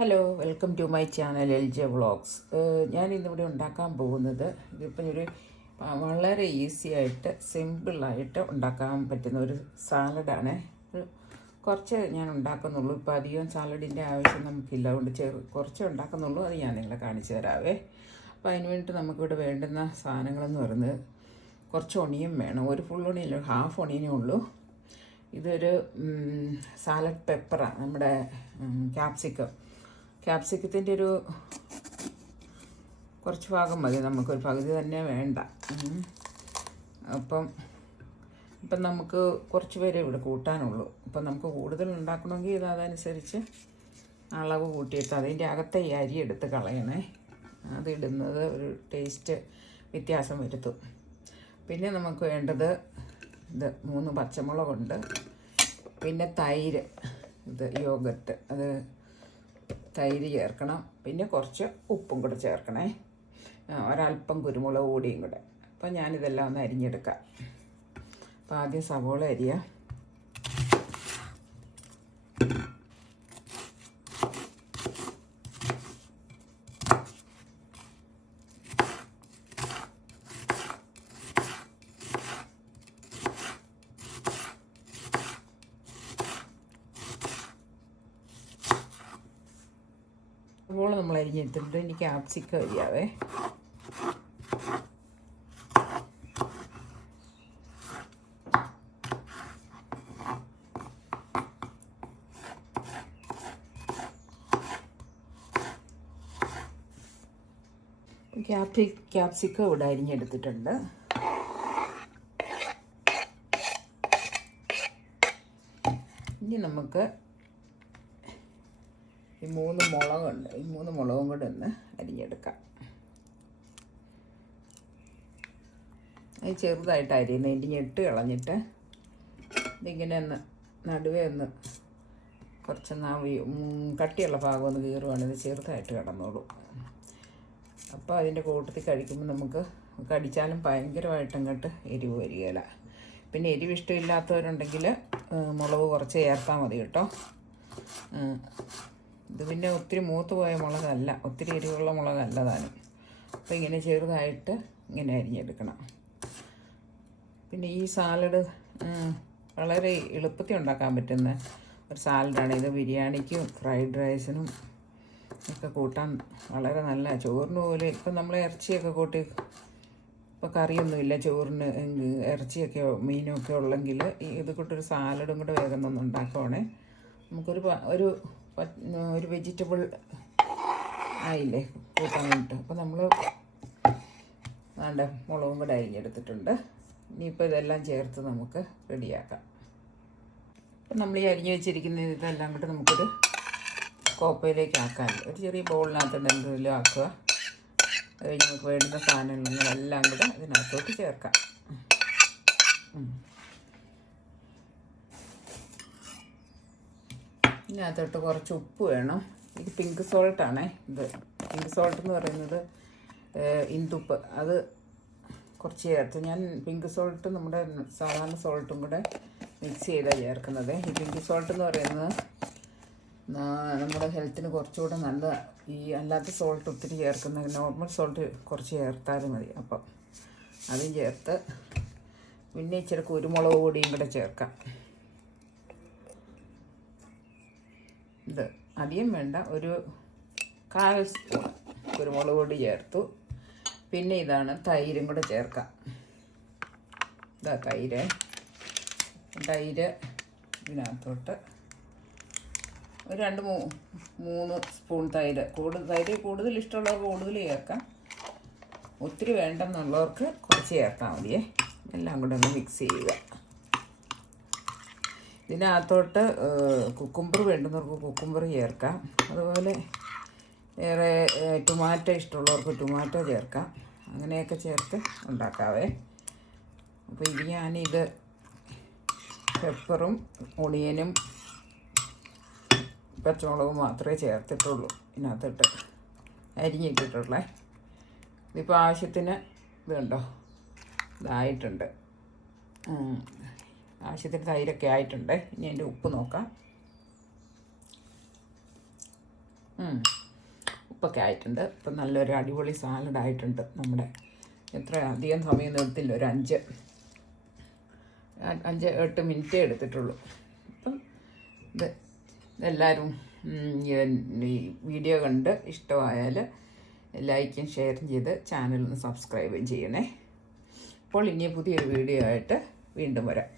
Hello, welcome to my channel LJ vlogs. ഞാനിന്നിവിടെ ഉണ്ടാക്കാൻ പോകുന്നത് ഇതിപ്പം വളരെ ഈസി ആയിട്ട് സിമ്പിളായിട്ട് ഉണ്ടാക്കാൻ പറ്റുന്ന ഒരു സാലഡാണ്. കുറച്ച് ഞാൻ ഉണ്ടാക്കുന്നുള്ളൂ. ഇപ്പോൾ അധികം സാലഡിൻ്റെ ആവശ്യം നമുക്കില്ല, അതുകൊണ്ട് കുറച്ച് ഉണ്ടാക്കുന്നുള്ളൂ. അത് ഞാൻ നിങ്ങളെ കാണിച്ചു തരാവേ. അപ്പോൾ അതിന് വേണ്ടിയിട്ട് നമുക്കിവിടെ വേണ്ടുന്ന സാധനങ്ങളെന്ന് പറയുന്നത് കുറച്ച് ഒണിയൻ വേണം. ഒരു ഫുൾ ഒണിയൻ, ഹാഫ് ഒണിയനേ ഉള്ളൂ. ഇതൊരു സാലഡ് പെപ്പറാണ്, നമ്മുടെ ക്യാപ്സിക്കത്തിൻ്റെ ഒരു കുറച്ച് ഭാഗം മതി, നമുക്കൊരു പകുതി തന്നെ വേണ്ട. ഇപ്പം നമുക്ക് കുറച്ച് പേരെ ഇവിടെ കൂട്ടാനുള്ളൂ. അപ്പം നമുക്ക് കൂടുതൽ ഉണ്ടാക്കണമെങ്കിൽ ഇത് അതനുസരിച്ച് അളവ് കൂട്ടിയിട്ട് അതിൻ്റെ അകത്തെ ഈ അരി എടുത്ത് കളയണേ. അതിടുന്നത് ഒരു ടേസ്റ്റ് വ്യത്യാസം വരുത്തും. പിന്നെ നമുക്ക് വേണ്ടത് ഇത് 3 പച്ചമുളകുണ്ട്, പിന്നെ തൈര്, ഇത് യോഗട്ട്, അത് തൈര് ചേർക്കണം. പിന്നെ കുറച്ച് ഉപ്പും കൂടെ ചേർക്കണേ, ഒരല്പം കുരുമുളക് പൊടിയും കൂടെ. അപ്പം ഞാനിതെല്ലാം ഒന്ന് അരിഞ്ഞെടുക്കാം. അപ്പോൾ ആദ്യം സവോള അരിയാം. സവോള നമ്മൾ അരിഞ്ഞെടുത്തിട്ടുണ്ട്. ഇനി ക്യാപ്സിക്കം അരിയാവേ. ക്യാപ്സിക്കം ഇവിടെ അരിഞ്ഞെടുത്തിട്ടുണ്ട്. ഇനി നമുക്ക് ഈ 3 മുളകുണ്ട്, ഈ 3 മുളകും കൂടെ ഒന്ന് അരിഞ്ഞെടുക്കാം. അത് ചെറുതായിട്ട് അരിയുന്ന, ഇതിൻ്റെ ഞെട്ട് കളഞ്ഞിട്ട് ഇതിങ്ങനെ ഒന്ന് നടുവേ ഒന്ന് കുറച്ച് കട്ടിയുള്ള ഭാഗം ഒന്ന് കീറുവാണെങ്കിൽ ചെറുതായിട്ട് കിടന്നോളൂ. അപ്പോൾ അതിൻ്റെ കൂട്ടത്തിൽ കഴിക്കുമ്പോൾ നമുക്ക് കടിച്ചാലും ഭയങ്കരമായിട്ട് അങ്ങോട്ട് എരിവ് വരികയില്ല. പിന്നെ എരിവ് ഇഷ്ടമില്ലാത്തവരുണ്ടെങ്കിൽ മുളക് കുറച്ച് ചേർത്താൽ മതി കേട്ടോ. ഇത് പിന്നെ ഒത്തിരി മൂത്ത് പോയ മുളകല്ല, ഒത്തിരി എരിവുള്ള മുളകല്ല താനും. അപ്പോൾ ഇങ്ങനെ ചെറുതായിട്ട് ഇങ്ങനെ അരിഞ്ഞെടുക്കണം. പിന്നെ ഈ സാലഡ് വളരെ എളുപ്പത്തിൽ ഉണ്ടാക്കാൻ പറ്റുന്ന ഒരു സാലഡാണ് ഇത്. ബിരിയാണിക്കും ഫ്രൈഡ് റൈസിനും ഒക്കെ കൂട്ടാൻ വളരെ നല്ല, ചോറിന് പോലെ. ഇപ്പം നമ്മൾ ഇറച്ചിയൊക്കെ കൂട്ടി, ഇപ്പോൾ കറിയൊന്നുമില്ല ചോറിന്, ഇറച്ചിയൊക്കെയോ മീനൊക്കെ ഉള്ളെങ്കിൽ ഇത് കൂട്ടൊരു സാലഡും കൂടെ വേഗം ഒന്ന് ഉണ്ടാക്കുവാണേ ഒരു വെജിറ്റബിൾ ആയില്ലേ കൂട്ടാൻ വേണ്ടിയിട്ട്. അപ്പോൾ നമ്മൾ വേണ്ട മുളകും കൂടെ അരിഞ്ഞെടുത്തിട്ടുണ്ട്. ഇനിയിപ്പോൾ ഇതെല്ലാം ചേർത്ത് നമുക്ക് റെഡിയാക്കാം. അപ്പം നമ്മൾ ഈ അരിഞ്ഞ് വെച്ചിരിക്കുന്ന ഇതെല്ലാം കൂടെ നമുക്കൊരു കോപ്പയിലേക്ക് ആക്കാൻ, ഒരു ചെറിയ ബൗളിനകത്ത് എന്തെങ്കിലും ആക്കുക. അത് കഴിഞ്ഞ് നമുക്ക് വേണ്ടുന്ന സാധനങ്ങളെല്ലാം കൂടെ ഇതിനകത്തോട്ട് ചേർക്കാം. ഇതിനകത്തോട്ട് കുറച്ച് ഉപ്പ് വേണം. ഇത് പിങ്ക് സോൾട്ടാണേ. ഇത് പിങ്ക് സോൾട്ട് എന്ന് പറയുന്നത് ഇന്ദുപ്പ്, അത് കുറച്ച് ചേർത്ത്. ഞാൻ പിങ്ക് സോൾട്ട് നമ്മുടെ സാധാരണ സോൾട്ടും കൂടെ മിക്സ് ചെയ്താണ് ചേർക്കുന്നത്. ഈ പിങ്ക് സോൾട്ട് എന്ന് പറയുന്നത് നമ്മുടെ ഹെൽത്തിന് കുറച്ചുകൂടെ നല്ലതാണ്. ഈ അല്ലാത്ത സോൾട്ട് ഒത്തിരി ചേർക്കുന്നത്, നോർമൽ സോൾട്ട് കുറച്ച് ചേർത്താലും മതി. അപ്പം അതും ചേർത്ത് പിന്നെ ഇച്ചിരി കുരുമുളക് പൊടിയും കൂടെ ചേർക്കാം. ഇത് അധികം വേണ്ട, ഒരു 1/4 സ്പൂൺ കുരുമുളക് പൊടി ചേർത്തു. പിന്നെ ഇതാണ് തൈരും കൂടെ ചേർക്കാം. ഇതാ തൈര് ഇതിനകത്തോട്ട് ഒരു 2-3 സ്പൂൺ തൈര് കൂടുതൽ ഇഷ്ടമുള്ളവർക്ക് കൂടുതൽ ചേർക്കാം, ഒത്തിരി വേണ്ടെന്നുള്ളവർക്ക് കുറച്ച് ചേർത്താൽ മതിയേ. എല്ലാം കൂടെ ഒന്ന് മിക്സ് ചെയ്യുക. ഇതിനകത്തോട്ട് കുക്കുംബർ വേണ്ടുന്നവർക്ക് കുക്കുംബർ ചേർക്കാം. അതുപോലെ വേറെ ടൊമാറ്റോ ഇഷ്ടമുള്ളവർക്ക് ടൊമാറ്റോ ചേർക്കാം. അങ്ങനെയൊക്കെ ചേർത്ത് ഉണ്ടാക്കാവേ. അപ്പോൾ ഞാനിത് പെപ്പറും ഒണിയനും പച്ചമുളകും മാത്രമേ ചേർത്തിട്ടുള്ളൂ. ഇതിനകത്തിട്ട് അരിഞ്ഞിട്ടിട്ടുള്ളേ. ഇതിപ്പോൾ ആവശ്യത്തിന് ഇത് കണ്ടോ, ഇതായിട്ടുണ്ട്. ആവശ്യത്തിന് തൈരൊക്കെ ആയിട്ടുണ്ട്. ഇനി അതിൻ്റെ ഉപ്പ് നോക്കാം. ഉപ്പൊക്കെ ആയിട്ടുണ്ട്. ഇപ്പം നല്ലൊരു അടിപൊളി സാലഡ് ആയിട്ടുണ്ട് നമ്മുടെ. എത്ര അധികം സമയം നിർത്തില്ല, ഒരു 5-8 മിനിറ്റേ എടുത്തിട്ടുള്ളൂ. അപ്പം ഇതെല്ലാവരും ഈ വീഡിയോ കണ്ട് ഇഷ്ടമായാൽ ലൈക്കും ഷെയറും ചെയ്ത് ചാനലൊന്ന് സബ്സ്ക്രൈബും ചെയ്യണേ. അപ്പോൾ ഇനി പുതിയൊരു വീഡിയോ ആയിട്ട് വീണ്ടും വരാം.